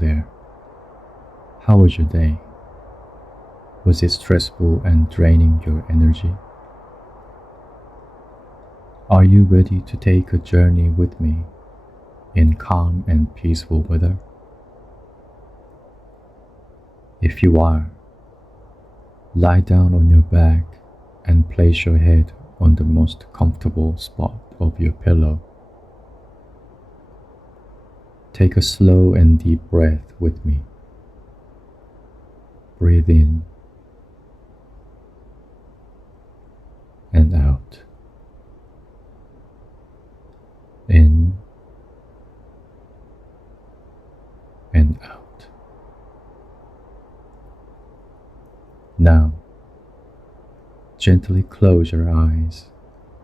there. How was your day? Was it stressful and draining your energy? Are you ready to take a journey with me in calm and peaceful weather? If you are, lie down on your back and place your head on the most comfortable spot of your pillow. Take a slow and deep breath with me. Breathe in and out. In and out. Now, gently close your eyes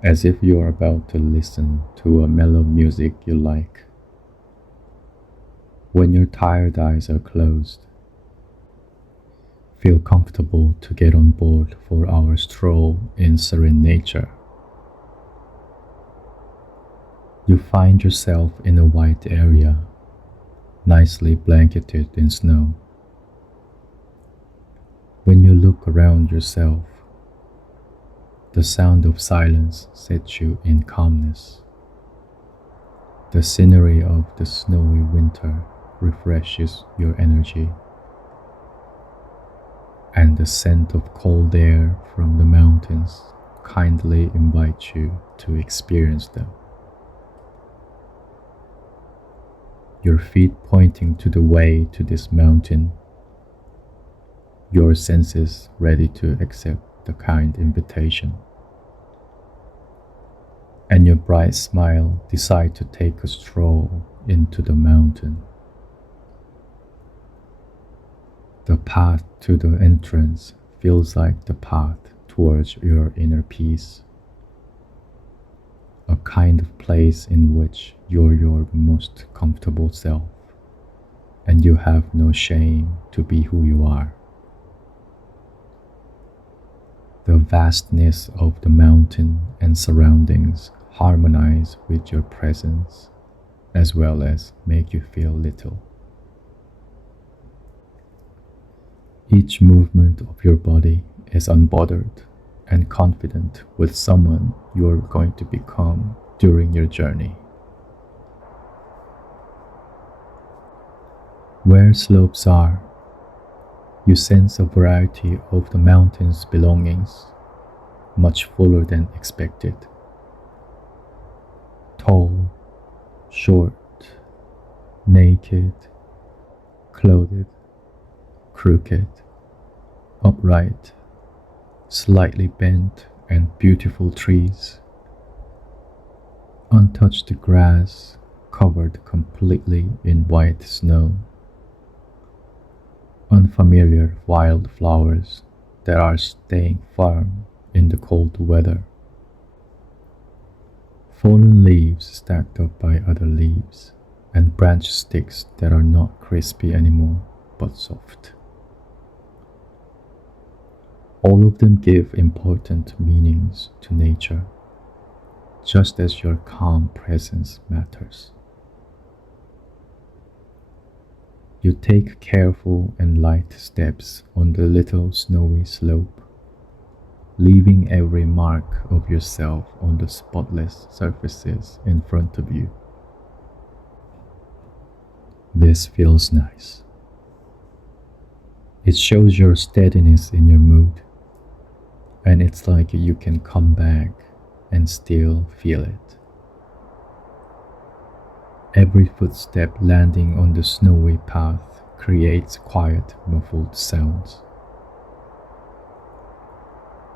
as if you are about to listen to a mellow music you like. When your tired eyes are closed, feel comfortable to get on board for our stroll in serene nature. You find yourself in a white area, nicely blanketed in snow. When you look around yourself, the sound of silence sets you in calmness. The scenery of the snowy winter refreshes your energy, and the scent of cold air from the mountains kindly invites you to experience them. Your feet pointing to the way to this mountain, your senses ready to accept the kind invitation, and your bright smile decide to take a stroll into the mountain. The path to the entrance feels like the path towards your inner peace, a kind of place in which you're your most comfortable self, and you have no shame to be who you are. The vastness of the mountain and surroundings harmonize with your presence, as well as make you feel little. Each movement of your body is unbothered and confident with someone you are going to become during your journey. Where slopes are, you sense a variety of the mountain's belongings, much fuller than expected. Tall, short, naked, clothed, crooked, upright, slightly bent, and beautiful trees. Untouched grass covered completely in white snow. Unfamiliar wildflowers that are staying firm in the cold weather. Fallen leaves stacked up by other leaves, and branch sticks that are not crispy anymore but soft. All of them give important meanings to nature, just as your calm presence matters. You take careful and light steps on the little snowy slope, leaving every mark of yourself on the spotless surfaces in front of you. This feels nice. It shows your steadiness in your mood, and it's like you can come back and still feel it. Every footstep landing on the snowy path creates quiet, muffled sounds.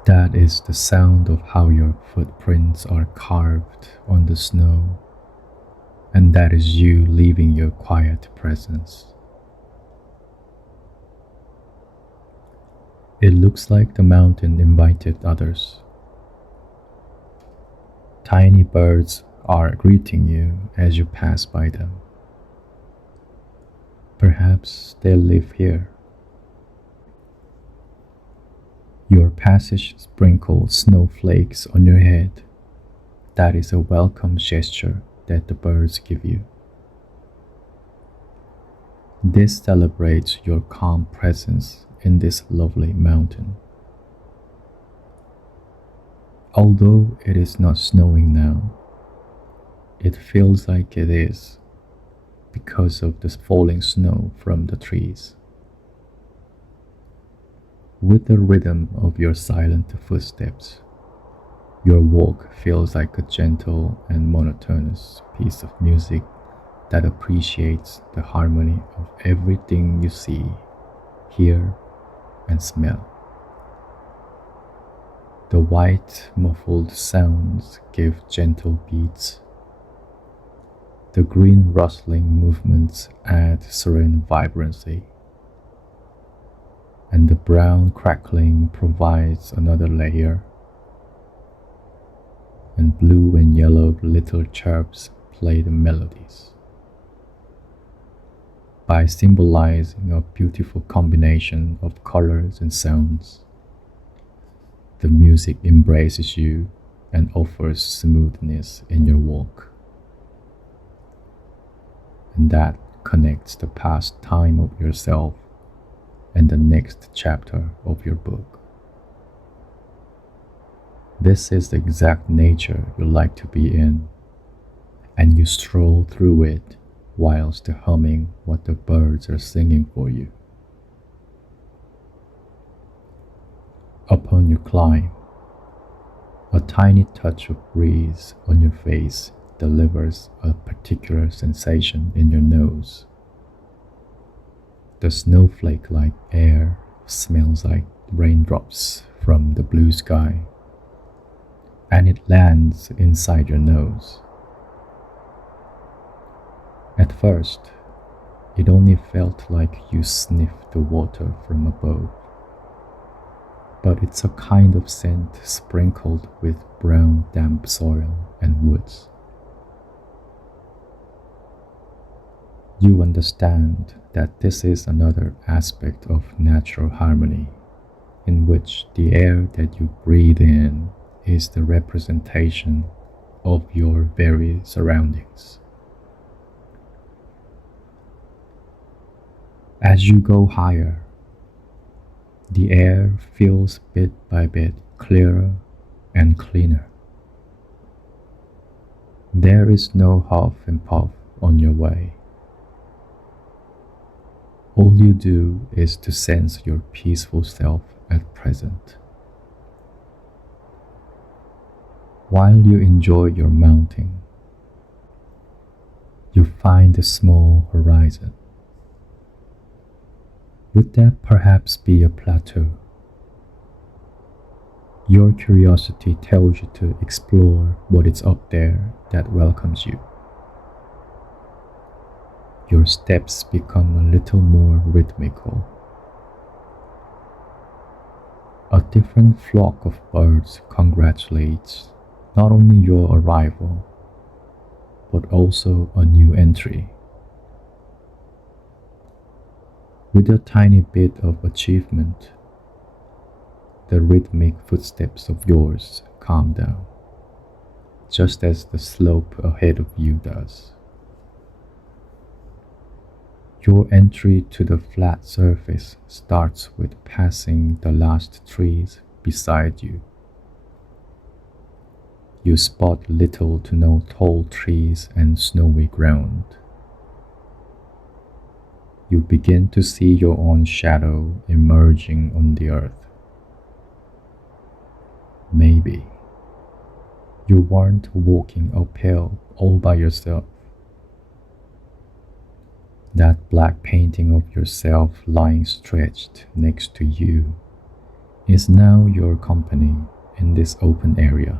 That is the sound of how your footprints are carved on the snow, and that is you leaving your quiet presence. It looks like the mountain invited others. Tiny birds are greeting you as you pass by them. Perhaps they live here. Your passage sprinkles snowflakes on your head. That is a welcome gesture that the birds give you. This celebrates your calm presence in this lovely mountain. Although it is not snowing now, it feels like it is because of the falling snow from the trees. With the rhythm of your silent footsteps, your walk feels like a gentle and monotonous piece of music that appreciates the harmony of everything you see, hear, and smell. The white, muffled sounds give gentle beats. The green rustling movements add serene vibrancy, and the brown crackling provides another layer, and blue and yellow little chirps play the melodies. By symbolizing a beautiful combination of colors and sounds, the music embraces you and offers smoothness in your walk. And that connects the past time of yourself and the next chapter of your book. This is the exact nature you like to be in, and you stroll through it whilst humming what the birds are singing for you. Upon your climb, a tiny touch of breeze on your face delivers a particular sensation in your nose. The snowflake-like air smells like raindrops from the blue sky, and it lands inside your nose. At first, it only felt like you sniffed the water from above, but it's a kind of scent sprinkled with brown damp soil and woods. You understand that this is another aspect of natural harmony, in which the air that you breathe in is the representation of your very surroundings. As you go higher, the air feels bit by bit clearer and cleaner. There is no huff and puff on your way. All you do is to sense your peaceful self at present. While you enjoy your mounting, you find a small horizon. Would that perhaps be a plateau? Your curiosity tells you to explore what is up there that welcomes you. Your steps become a little more rhythmical. A different flock of birds congratulates not only your arrival, but also a new entry. With a tiny bit of achievement, the rhythmic footsteps of yours calm down, just as the slope ahead of you does. Your entry to the flat surface starts with passing the last trees beside you. You spot little to no tall trees and snowy ground. You begin to see your own shadow emerging on the earth. Maybe you weren't walking uphill all by yourself. That black painting of yourself lying stretched next to you is now your company in this open area.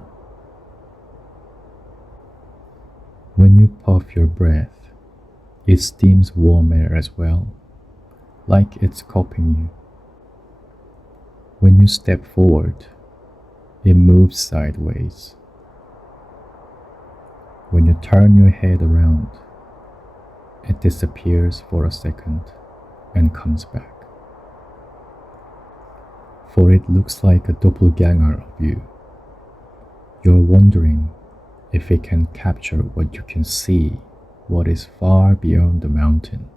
When you puff your breath, it steams warm air as well, like it's copying you. When you step forward, it moves sideways. When you turn your head around, it disappears for a second and comes back. For it looks like a doppelganger of you. You're wondering if it can capture what you can see, what is far beyond the mountain.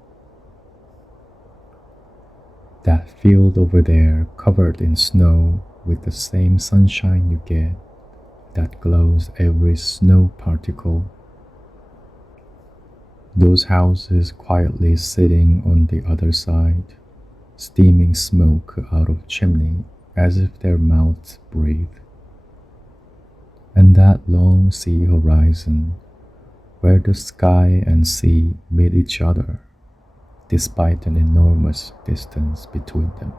That field over there covered in snow with the same sunshine you get that glows every snow particle. Those houses quietly sitting on the other side, steaming smoke out of chimney as if their mouths breathe. And that long sea horizon where the sky and sea meet each other despite an enormous distance between them.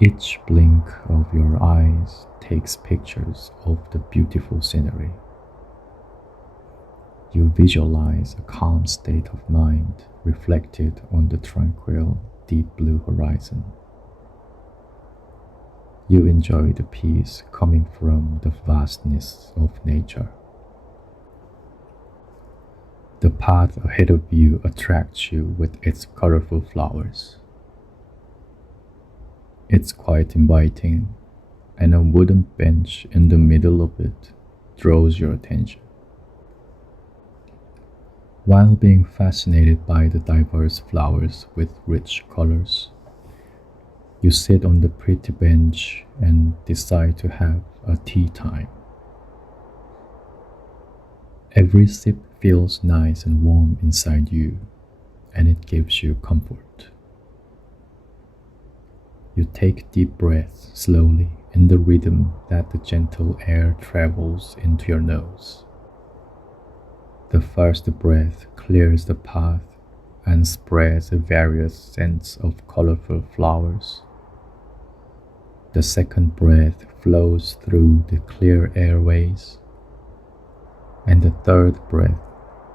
Each blink of your eyes takes pictures of the beautiful scenery. You visualize a calm state of mind reflected on the tranquil, deep blue horizon. You enjoy the peace coming from the vastness of nature. The path ahead of you attracts you with its colorful flowers. It's quite inviting, and a wooden bench in the middle of it draws your attention. While being fascinated by the diverse flowers with rich colors, you sit on the pretty bench and decide to have a tea time. Every sip feels nice and warm inside you, and it gives you comfort. You take deep breaths slowly in the rhythm that the gentle air travels into your nose. The first breath clears the path and spreads the various scents of colorful flowers. The second breath flows through the clear airways, and the third breath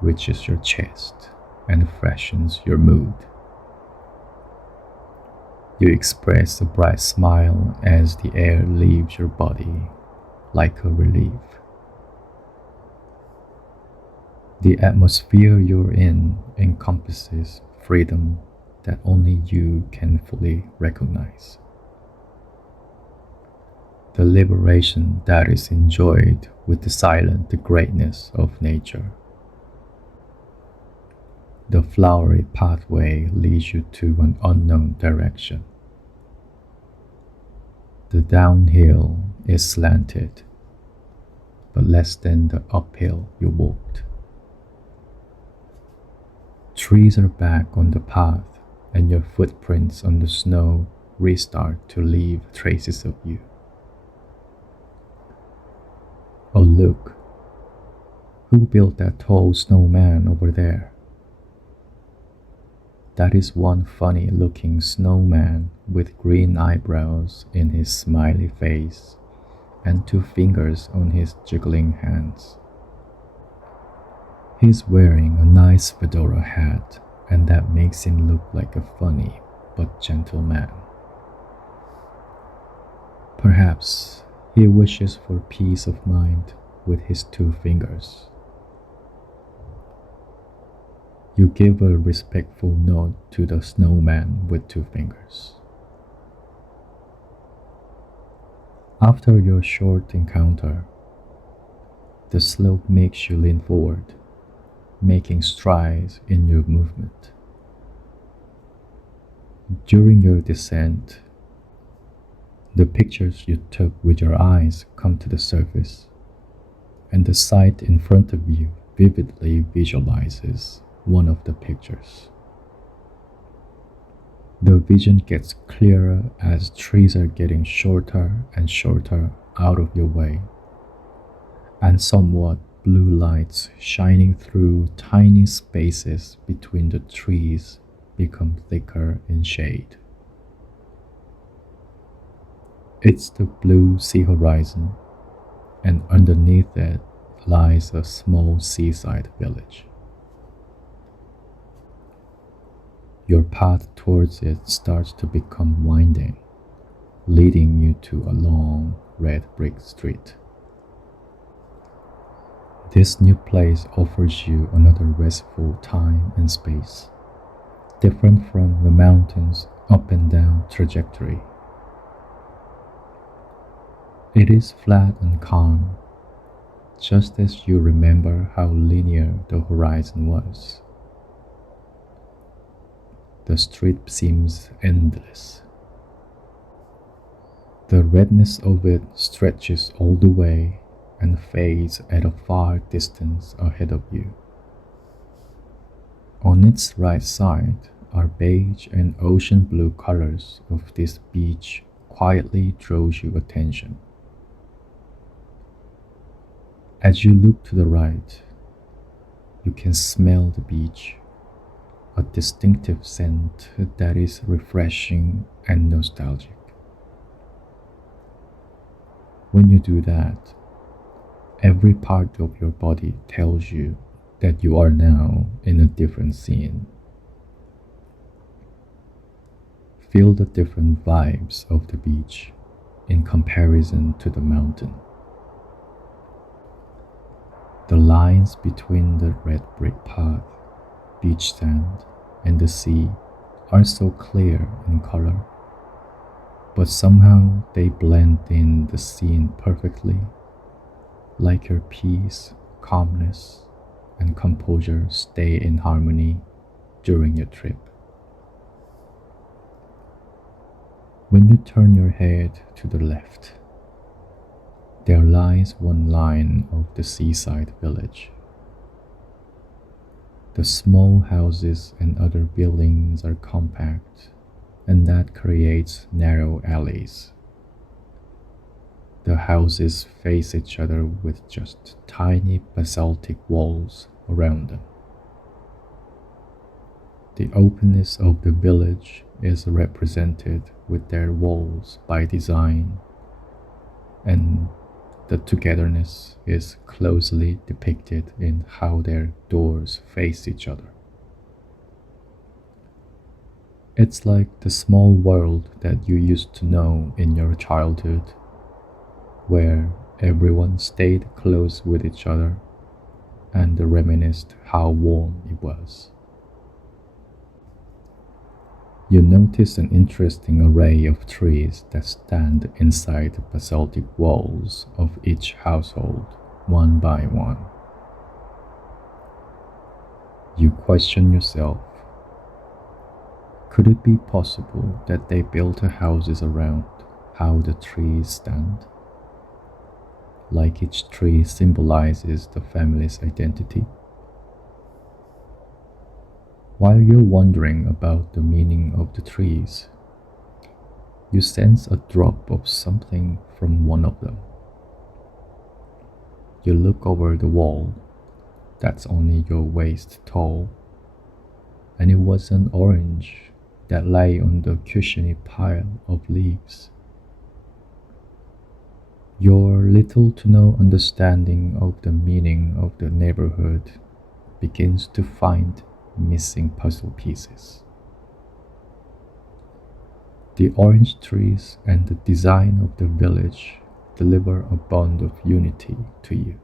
reaches your chest and freshens your mood. You express a bright smile as the air leaves your body like a relief. The atmosphere you're in encompasses freedom that only you can fully recognize. The liberation that is enjoyed with the silent greatness of nature. The flowery pathway leads you to an unknown direction. The downhill is slanted, but less than the uphill you walked. Trees are back on the path, and your footprints on the snow restart to leave traces of you. Oh, look! Who built that tall snowman over there? That is one funny-looking snowman with green eyebrows in his smiley face and 2 fingers on his jiggling hands. He's wearing a nice fedora hat, and that makes him look like a funny but gentle man. Perhaps he wishes for peace of mind with his 2 fingers. You give a respectful nod to the snowman with 2 fingers. After your short encounter, the slope makes you lean forward, making strides in your movement. During your descent, the pictures you took with your eyes come to the surface, and the sight in front of you vividly visualizes one of the pictures. The vision gets clearer as trees are getting shorter and shorter out of your way, and somewhat blue lights shining through tiny spaces between the trees become thicker in shade. It's the blue sea horizon, and underneath it lies a small seaside village. Your path towards it starts to become winding, leading you to a long red brick street. This new place offers you another restful time and space, different from the mountain's up and down trajectory. It is flat and calm, just as you remember how linear the horizon was. The street seems endless. The redness of it stretches all the way and fades at a far distance ahead of you. On its right side are beige and ocean blue colors of this beach quietly draws your attention. As you look to the right, you can smell the beach, a distinctive scent that is refreshing and nostalgic. When you do that, every part of your body tells you that you are now in a different scene. Feel the different vibes of the beach in comparison to the mountain. The lines between the red brick path, beach sand, and the sea are so clear in color, but somehow they blend in the scene perfectly, like your peace, calmness, and composure stay in harmony during your trip. When you turn your head to the left, there lies one line of the seaside village. The small houses and other buildings are compact, and that creates narrow alleys. The houses face each other with just tiny basaltic walls around them. The openness of the village is represented with their walls by design, and the togetherness is closely depicted in how their doors face each other. It's like the small world that you used to know in your childhood, where everyone stayed close with each other and reminisced how warm it was. You notice an interesting array of trees that stand inside the basaltic walls of each household, one by one. You question yourself. Could it be possible that they built the houses around how the trees stand? Like each tree symbolizes the family's identity? While you're wondering about the meaning of the trees, you sense a drop of something from one of them. You look over the wall that's only your waist tall, and it was an orange that lay on the cushiony pile of leaves. Your little to no understanding of the meaning of the neighborhood begins to find missing puzzle pieces. The orange trees and the design of the village deliver a bond of unity to you.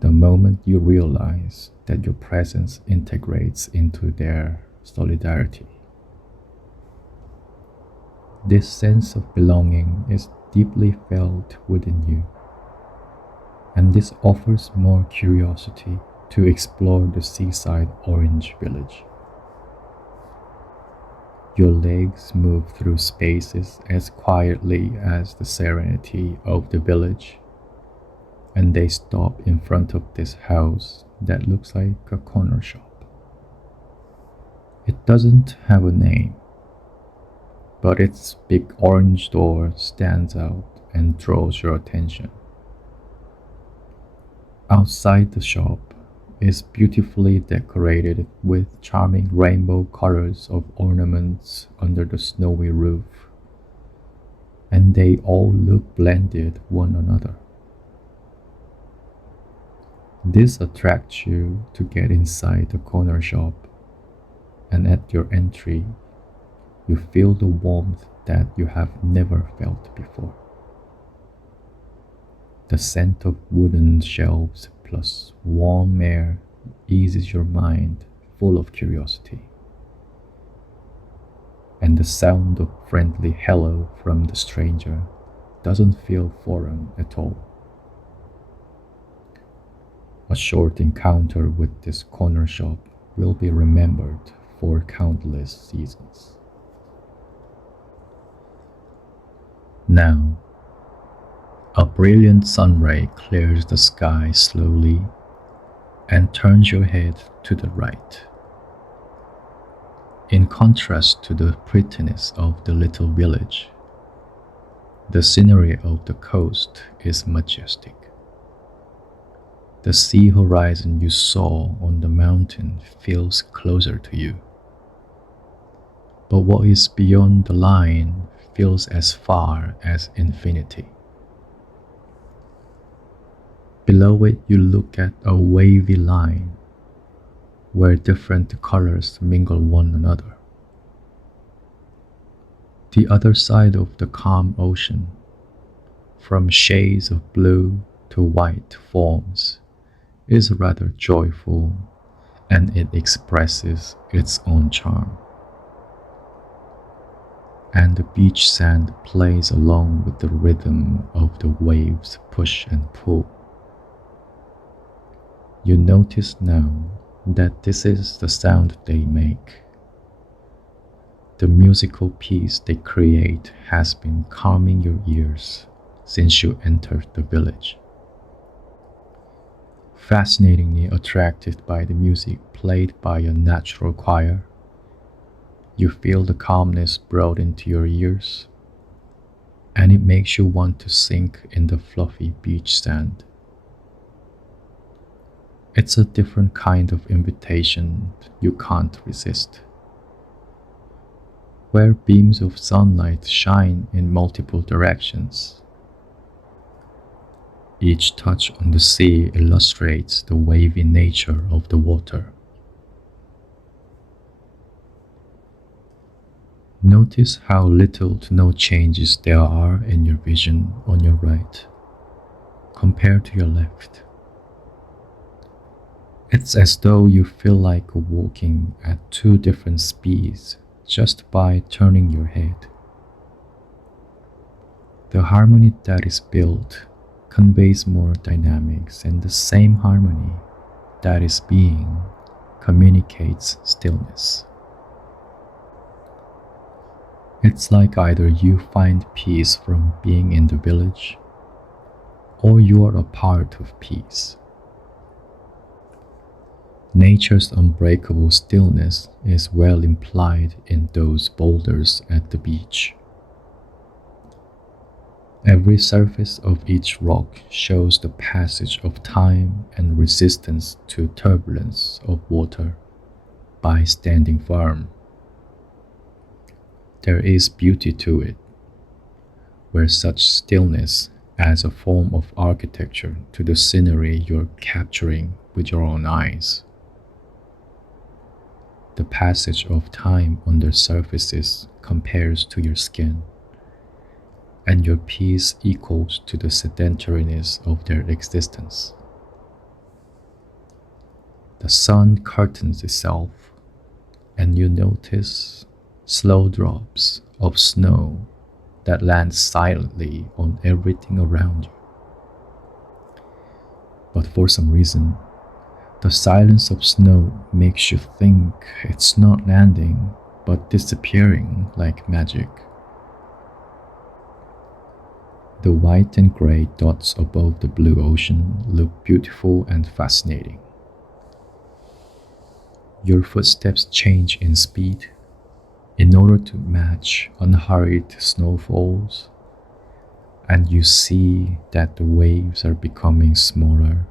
The moment you realize that your presence integrates into their solidarity. This sense of belonging is deeply felt within you, and this offers more curiosity to explore the seaside orange village. Your legs move through spaces as quietly as the serenity of the village, and they stop in front of this house that looks like a corner shop. It doesn't have a name, but its big orange door stands out and draws your attention. Outside the shop is beautifully decorated with charming rainbow colors of ornaments under the snowy roof, and they all look blended one another. This attracts you to get inside the corner shop, and at your entry, you feel the warmth that you have never felt before. The scent of wooden shelves plus warm air eases your mind full of curiosity. And the sound of friendly hello from the stranger doesn't feel foreign at all. A short encounter with this corner shop will be remembered for countless seasons. Now, a brilliant sunray clears the sky slowly and turns your head to the right. In contrast to the prettiness of the little village, the scenery of the coast is majestic. The sea horizon you saw on the mountain feels closer to you. But what is beyond the line feels as far as infinity. Below it, you look at a wavy line where different colors mingle one another. The other side of the calm ocean, from shades of blue to white foams, is rather joyful, and it expresses its own charm. And the beach sand plays along with the rhythm of the waves' push and pull. You notice now that this is the sound they make. The musical piece they create has been calming your ears since you entered the village. Fascinatingly attracted by the music played by a natural choir, you feel the calmness brought into your ears, and it makes you want to sink in the fluffy beach sand. It's a different kind of invitation you can't resist, where beams of sunlight shine in multiple directions. Each touch on the sea illustrates the wavy nature of the water. Notice how little to no changes there are in your vision on your right compared to your left. It's as though you feel like walking at two different speeds just by turning your head. The harmony that is built conveys more dynamics, and the same harmony that is being communicates stillness. It's like either you find peace from being in the village, or you are a part of peace. Nature's unbreakable stillness is well implied in those boulders at the beach. Every surface of each rock shows the passage of time and resistance to turbulence of water by standing firm. There is beauty to it, where such stillness adds a form of architecture to the scenery you're capturing with your own eyes. The passage of time on their surfaces compares to your skin, and your peace equals to the sedentariness of their existence. The sun curtains itself, and you notice slow drops of snow that land silently on everything around you. But for some reason, the silence of snow makes you think it's not landing, but disappearing like magic. The white and gray dots above the blue ocean look beautiful and fascinating. Your footsteps change in speed in order to match unhurried snowfalls, and you see that the waves are becoming smaller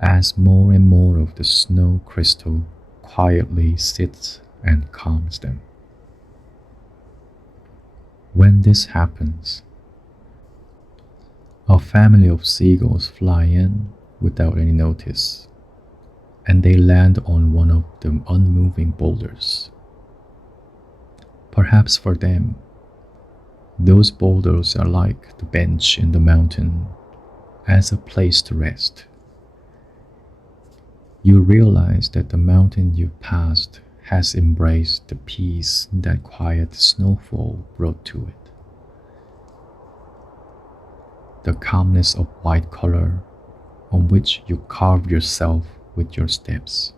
as more and more of the snow crystal quietly sits and calms them. When this happens, a family of seagulls fly in without any notice, and they land on one of the unmoving boulders. Perhaps for them, those boulders are like the bench in the mountain as a place to rest. You realize that the mountain you passed has embraced the peace that quiet snowfall brought to it. The calmness of white color on which you carve yourself with your steps.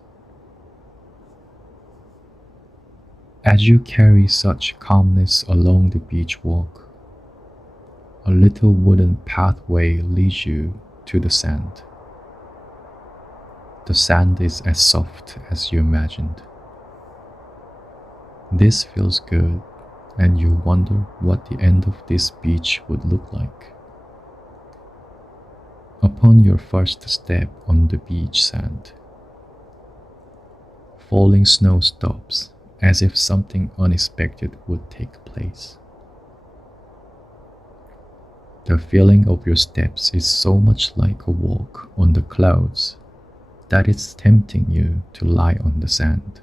As you carry such calmness along the beach walk, a little wooden pathway leads you to the sand. The sand is as soft as you imagined. This feels good, and you wonder what the end of this beach would look like. Upon your first step on the beach sand, falling snow stops as if something unexpected would take place. The feeling of your steps is so much like a walk on the clouds that it's tempting you to lie on the sand.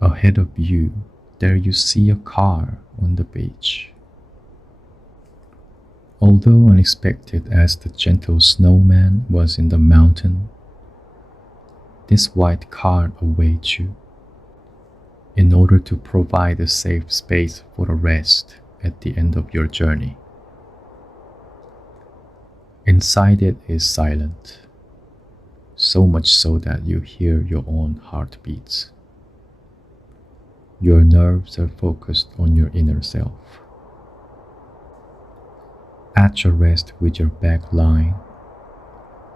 Ahead of you, there you see a car on the beach. Although unexpected as the gentle snowman was in the mountain, this white car awaits you in order to provide a safe space for a rest at the end of your journey. Inside it is silent, so much so that you hear your own heartbeats. Your nerves are focused on your inner self. At your rest with your back lying,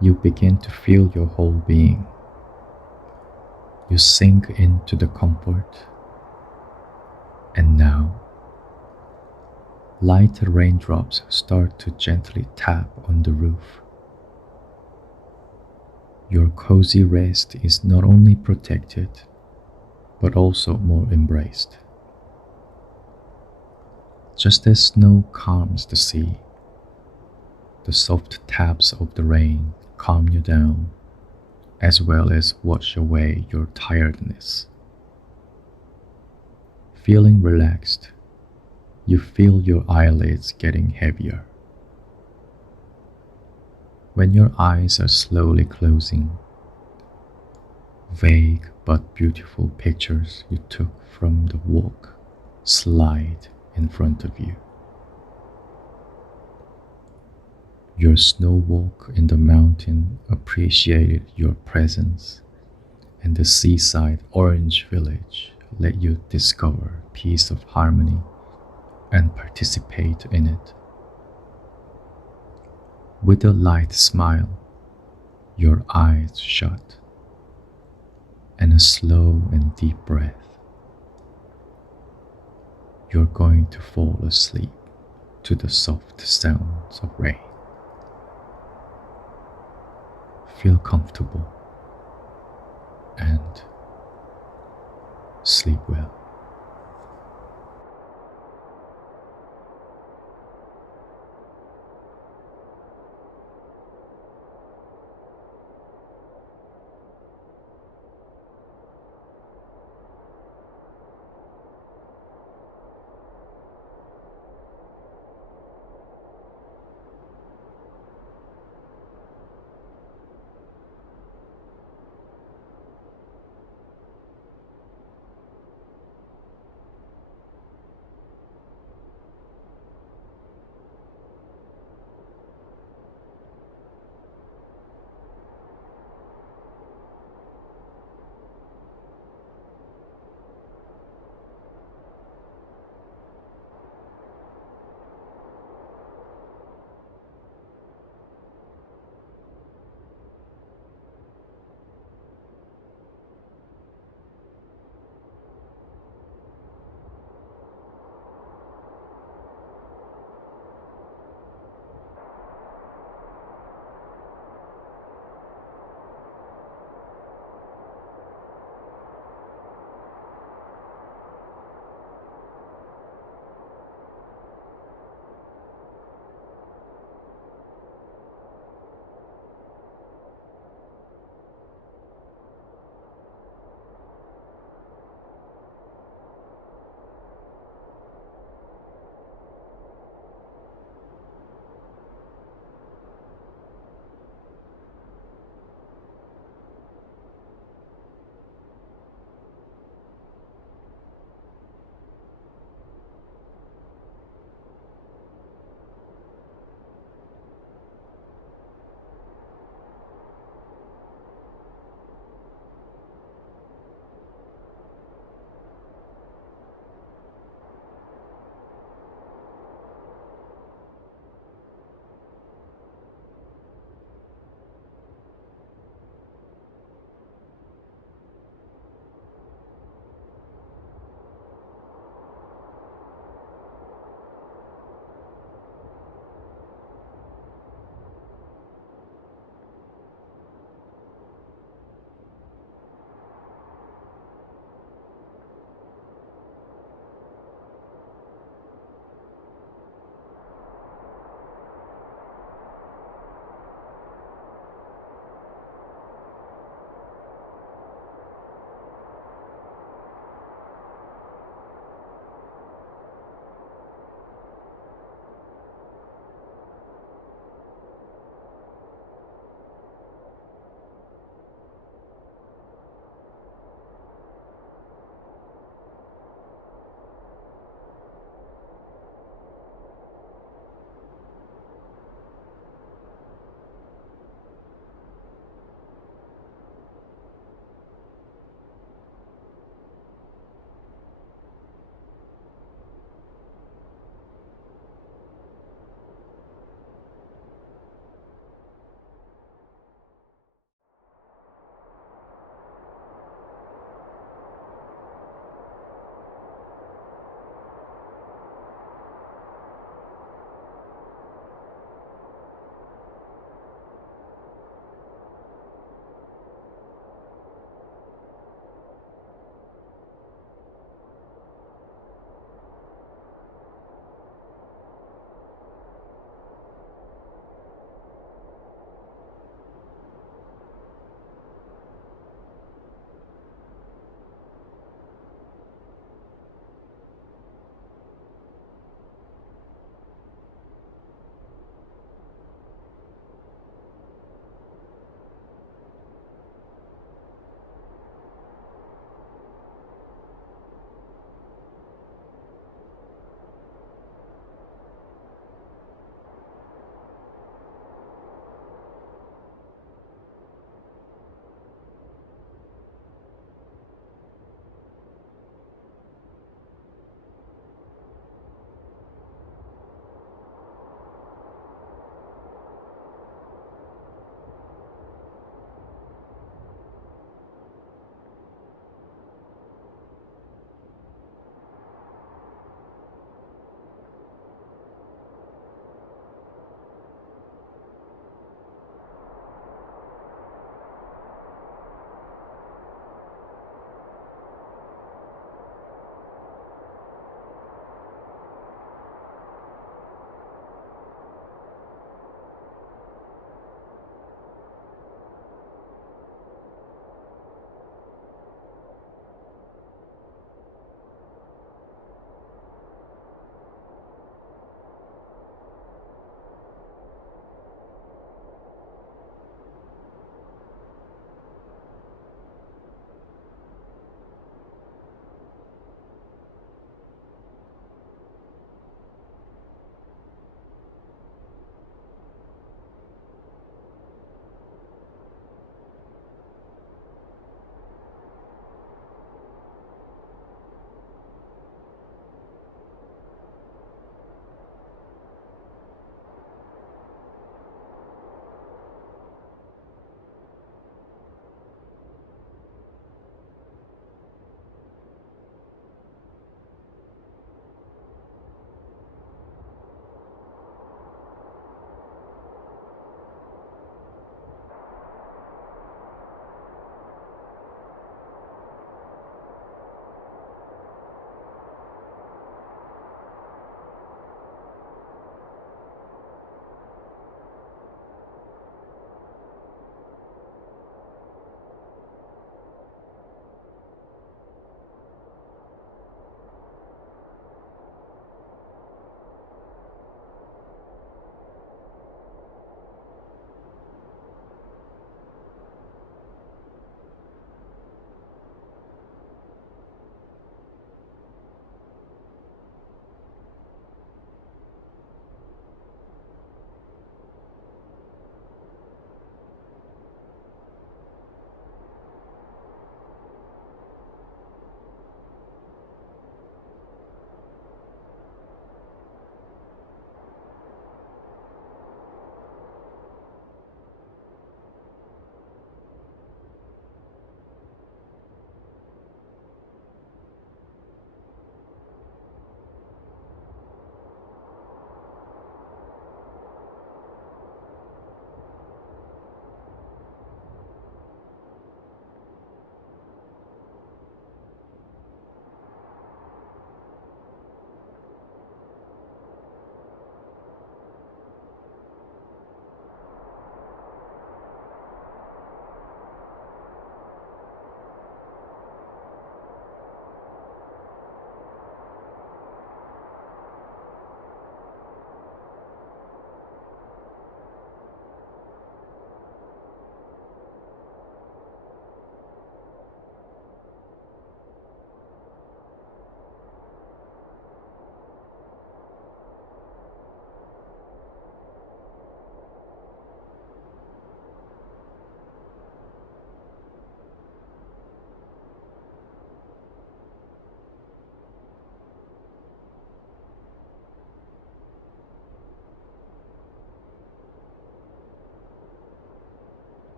you begin to feel your whole being. You sink into the comfort, and now, light raindrops start to gently tap on the roof. Your cozy rest is not only protected, but also more embraced. Just as snow calms the sea, the soft taps of the rain calm you down, as well as wash away your tiredness. Feeling relaxed, you feel your eyelids getting heavier. When your eyes are slowly closing, vague but beautiful pictures you took from the walk slide in front of you. Your snow walk in the mountain appreciated your presence, and the seaside orange village let you discover peace of harmony and participate in it. With a light smile, your eyes shut, and a slow and deep breath, you're going to fall asleep to the soft sounds of rain. Feel comfortable and sleep well.